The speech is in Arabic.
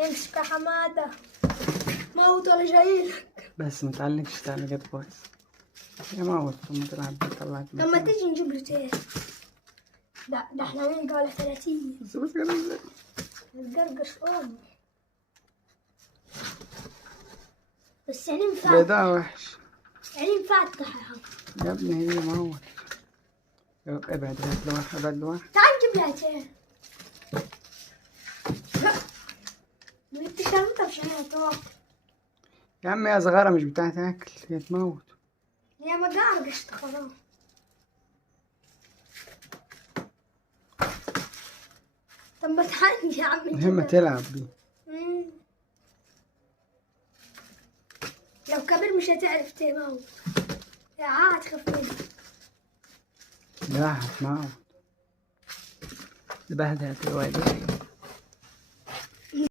امسك يا حمادة، موت ولا جايلك. بس متعلقش تعليقات كويس يا موت. لما تلعب طلعت لما تيجي نجيب له تاني. ده احنا وين ولا 30. بس كده ازاي؟ القرقش أمي. بس يعني مفاتحة. بيضاء وحش يعني مفاتحة. يا ابني، هي موت. ابعد لوحة، ابعد لوحة. تعال نجيب لها تاني. جبت شنطة بشنطة طوال. يا عم يا صغيرة مش بتاعت أكل، هي تموت. يا ما قرقشت خلاص. طب ما تعال يا عم مهمة تلعب بيه. لو كبر مش هتعرف تموت. يا عاد خف منه. لا هتموت. بهدلت الوالدين.